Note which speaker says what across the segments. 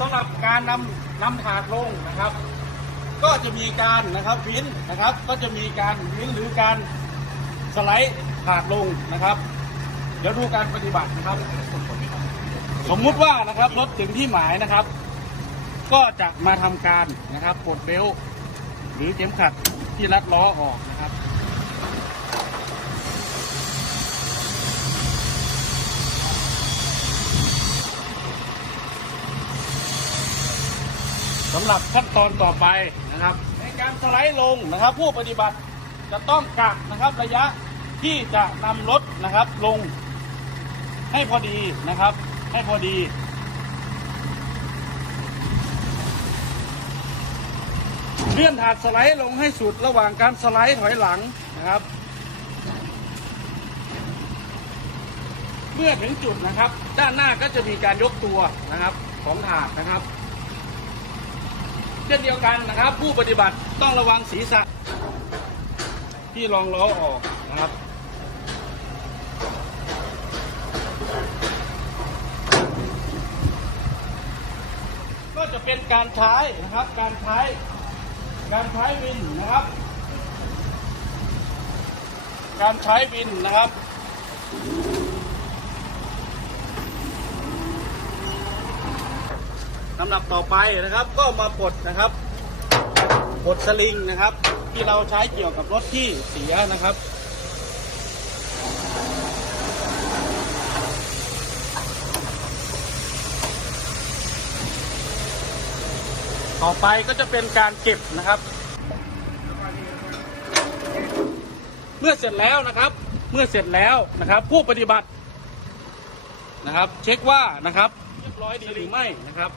Speaker 1: สำหรับการนำนำถาดลงนะครับ ก็จะมีการนะครับวินนะครับ ก็จะมีการวินหรือการสไลด์ถาดลงนะครับ เดี๋ยวดูการปฏิบัตินะครับ สมมุติว่านะครับรถถึงที่หมายนะครับ ก็จะมาทำการนะครับปลดเบลต์หรือเข็มขัดที่รัดล้อออกนะครับ สำหรับขั้นตอนต่อไปนะครับ ในการสไลด์ลงนะครับ ผู้ปฏิบัติจะต้องกักนะครับระยะที่จะนำรถนะครับลงให้พอดีนะครับ ให้พอดีเลื่อนถาดสไลด์ลงให้สุดระหว่างการสไลด์ถอยหลังนะครับ เมื่อถึงจุดนะครับ ด้านหน้าก็จะมีการยกตัวนะครับของถาดนะครับ เช่นเดียวกันนะครับ ผู้ปฏิบัติต้องระวังศีรษะ ที่รองล้อออกนะครับก็จะเป็นการใช้นะครับ การใช้ การใช้วินนะครับ การใช้วินนะครับ ลำดับต่อไปนะครับ ก็มาปลดนะครับปลดสลิงนะครับ ที่เราใช้เกี่ยวกับรถที่เสียนะครับต่อไปก็จะเป็นการเก็บนะครับ เมื่อเสร็จแล้วนะครับ เมื่อเสร็จแล้วนะครับ ผู้ปฏิบัตินะครับ เช็คว่านะครับเรียบร้อยดีหรือไม่นะครับ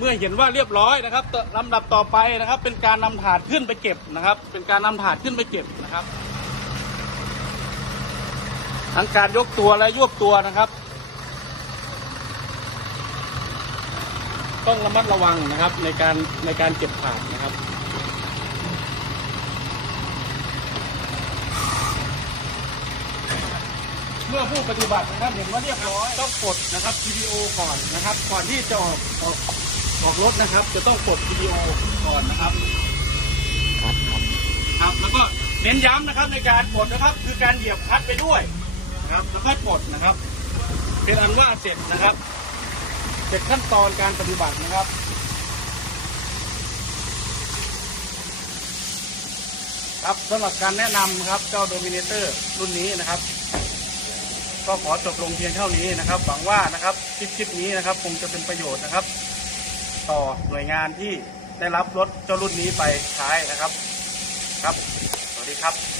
Speaker 1: เมื่อเห็นว่าเรียบร้อยนะครับลำดับต่อไปนะครับ เป็นการนำถาดขึ้นไปเก็บนะครับ เป็นการนำถาดขึ้นไปเก็บนะครับ ทั้งการยกตัวและยวบตัวนะครับ ต้องระมัดระวังนะครับในการในการเก็บถาดนะครับเมื่อผู้ปฏิบัตินะครับเห็นว่าเรียบร้อยต้องกดนะครับ GPO ก่อนนะครับ ก่อนที่จะออกออก ออกรถนะครับ จะต้องกด GPO ก่อนนะครับ
Speaker 2: ครับครับ
Speaker 1: ครับแล้วก็เน้นย้ำนะครับในการกดนะครับ คือการเหยียบคลัตช์ไปด้วยนะครับ แล้วค่อยกดนะครับ เป็นอันว่าเสร็จนะครับ เสร็จขั้นตอนการปฏิบัตินะครับครับสำหรับการแนะนำครับเจ้าโดมิเนเตอร์รุ่นนี้นะครับ ก็ขอจบลงเพียงเท่านี้นะครับหวังว่านะครับคลิปคลิปนี้นะครับ คงจะเป็นประโยชน์นะครับ ต่อหน่วยงานที่ได้รับรถเจ้ารุ่นนี้ไปใช้นะครับ ครับ สวัสดีครับ